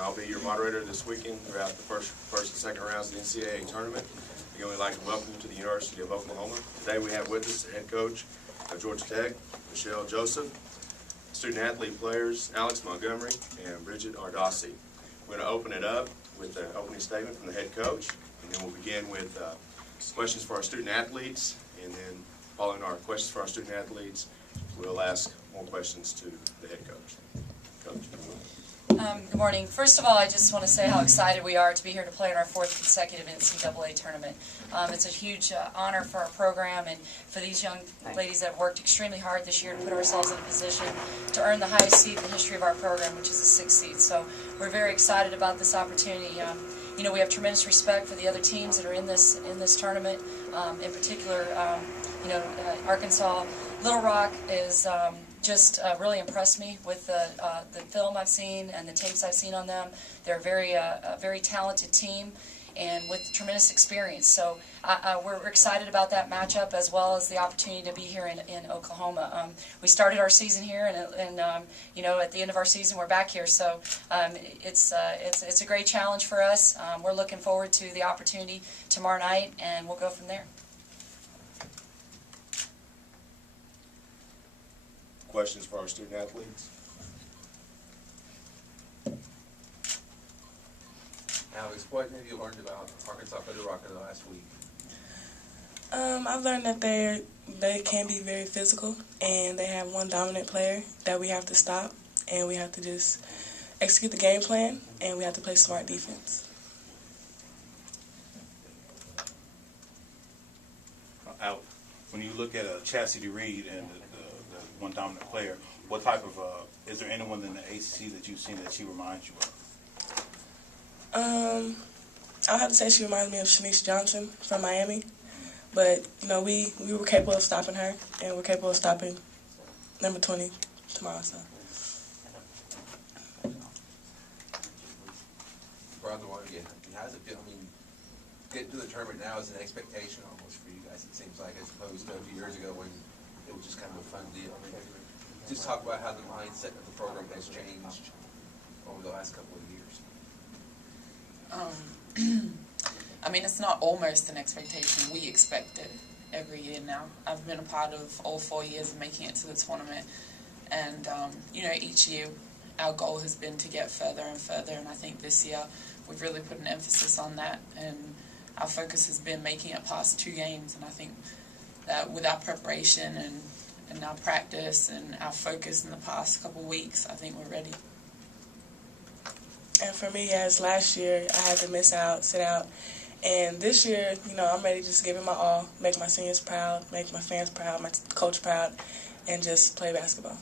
I'll be your moderator this weekend throughout the first and second rounds of the NCAA tournament. Again, we'd like to welcome you to the University of Oklahoma. Today we have with us the head coach of Georgia Tech, Michelle Joseph, student-athlete players Alex Montgomery and Bridget Ardossi. We're going to open it up with an opening statement from the head coach, and then we'll begin with questions for our student-athletes, and then following our questions for our student-athletes, we'll ask more questions to the head coach. Coach. Good morning. First of all, I just want to say how excited we are to be here to play in our fourth consecutive NCAA tournament. It's a huge honor for our program and for these young ladies that have worked extremely hard this year to put ourselves in a position to earn the highest seed in the history of our program, which is the 6th seed. So we're very excited about this opportunity. You know, we have tremendous respect for the other teams that are in this tournament. In particular, Arkansas. Little Rock is just really impressed me with the film I've seen and the tapes I've seen on them. They're a very talented team and with tremendous experience. So we're excited about that matchup as well as the opportunity to be here in Oklahoma. We started our season here, and you know, at the end of our season we're back here. So it's a great challenge for us. We're looking forward to the opportunity tomorrow night, and we'll go from there. Questions for our student-athletes? Alex, what have you learned about Arkansas Little Rock in the last week? I've learned that they can be very physical, and they have one dominant player that we have to stop, and we have to just execute the game plan, and we have to play smart defense. Out. When you look at Chastity Reed and the one dominant player, what type of, is there anyone in the ACC that you've seen that she reminds you of? I'll have to say she reminds me of Shanice Johnson from Miami. But, you know, we were capable of stopping her, and we're capable of stopping number 20 tomorrow. So. Brother, how's it feel? I mean, getting to the tournament now is an expectation almost for you guys, it seems like, as opposed to a few years ago when it was just kind of a fun deal. I mean, just talk about how the mindset of the program has changed over the last couple of years. I mean, it's not almost an expectation. We expect it every year now. I've been a part of all 4 years of making it to the tournament. And, you know, each year our goal has been to get further and further. And I think this year we've really put an emphasis on that. And our focus has been making it past 2 games. And I think that with our preparation and our practice and our focus in the past couple of weeks, I think we're ready. And for me, as last year, I had to miss out, sit out. And this year, you know, I'm ready to just give it my all, make my seniors proud, make my fans proud, my coach proud, and just play basketball.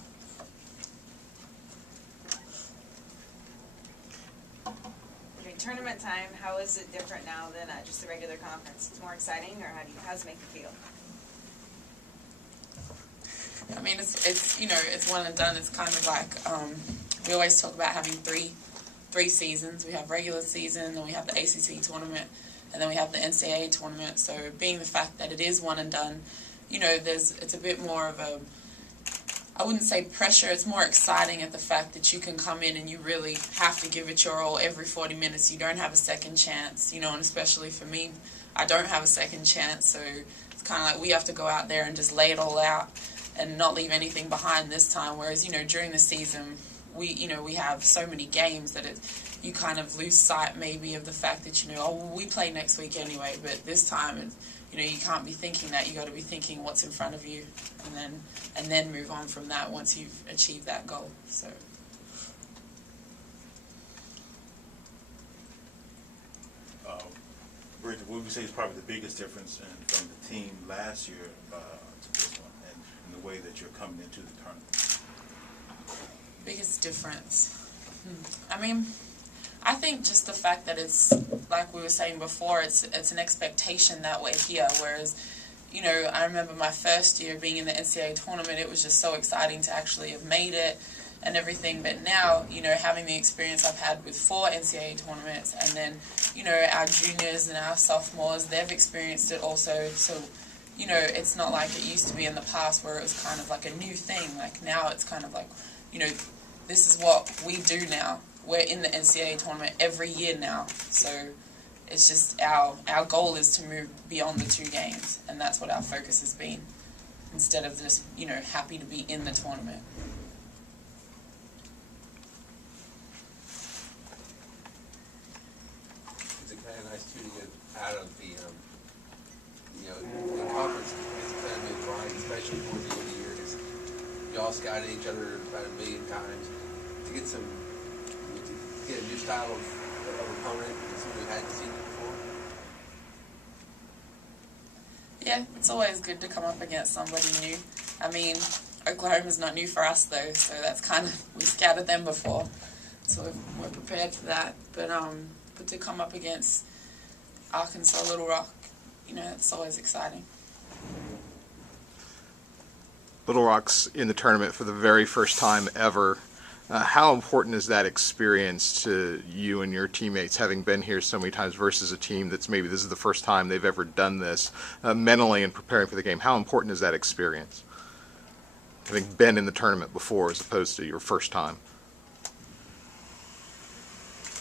Okay, tournament time, how is it different now than just the regular conference? It's more exciting, or how does it make you feel? I mean, it's you know, it's one and done. It's kind of like we always talk about having three seasons. We have regular season, then we have the ACC tournament, and then we have the NCAA tournament. So being the fact that it is one and done, you know, it's a bit more of a, I wouldn't say pressure, it's more exciting at the fact that you can come in and you really have to give it your all every 40 minutes. You don't have a second chance, you know, and especially for me, I don't have a second chance. So it's kind of like we have to go out there and just lay it all out and not leave anything behind this time. Whereas, you know, during the season, we have so many games that you kind of lose sight maybe of the fact that, you know, oh, we play next week anyway. But this time, you know, you can't be thinking that. You got to be thinking what's in front of you, and then move on from that once you've achieved that goal. So. Bridget, what would you say is probably the biggest difference from the team last year to this one, and in the way that you're coming into the tournament? Biggest difference? I mean, I think just the fact that it's, like we were saying before, it's an expectation that we're here, whereas, you know, I remember my first year being in the NCAA tournament, it was just so exciting to actually have made it and everything. But now, you know, having the experience I've had with 4 NCAA tournaments, and then, you know, our juniors and our sophomores, they've experienced it also. So, you know, it's not like it used to be in the past where it was kind of like a new thing. Like now it's kind of like, you know, this is what we do now. we're in the NCAA tournament every year now. So it's just our goal is to move beyond the 2 games, and that's what our focus has been, instead of just, you know, happy to be in the tournament. Is it kind of nice too to get out of the, you know, the conference is kind of been dry, especially towards the end of the year, because y'all scouted each other about 1 million times to get some, to get a new style of opponent, someone who hadn't seen it before. Yeah, it's always good to come up against somebody new. I mean, Oklahoma's not new for us though, so that's kind of, we scouted them before, so we're prepared for that. But to come up against Arkansas, Little Rock, you know, it's always exciting. Little Rock's in the tournament for the very first time ever. How important is that experience to you and your teammates, having been here so many times versus a team that's maybe this is the first time they've ever done this, mentally and preparing for the game? How important is that experience, having been in the tournament before as opposed to your first time?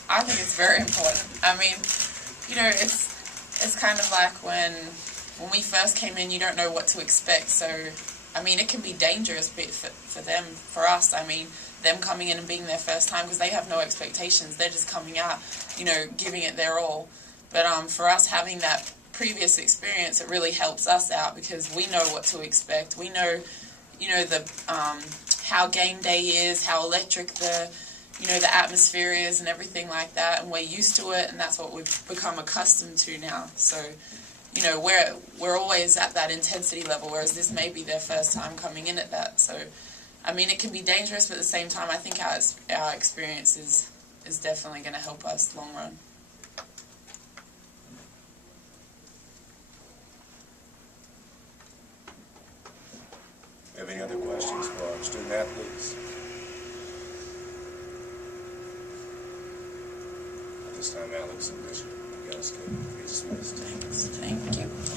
I think it's very important. I mean, you know, it's kind of like when we first came in, you don't know what to expect. So, I mean, it can be dangerous for them, for us. I mean, them coming in and being their first time, because they have no expectations. They're just coming out, you know, giving it their all. But for us, having that previous experience, it really helps us out because we know what to expect. We know, you know, the how game day is, how electric the atmosphere is and everything like that, and we're used to it, and that's what we've become accustomed to now. So, you know, we're always at that intensity level, whereas this may be their first time coming in at that. So, I mean, it can be dangerous, but at the same time, I think our experience is definitely going to help us long run. Do you have any other questions for our student athletes? At this time, Alex and Bishop, you guys can be dismissed. Thanks. Thank you.